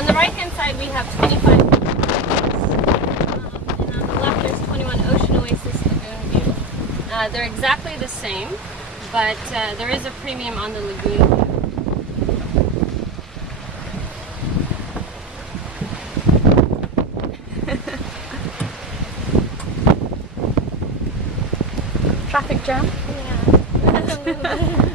on the right hand side we have 25 and on the left there's 21 Ocean Oasis Lagoon View. They're exactly the same, but there is a premium on the lagoon view. Traffic jam? Yeah.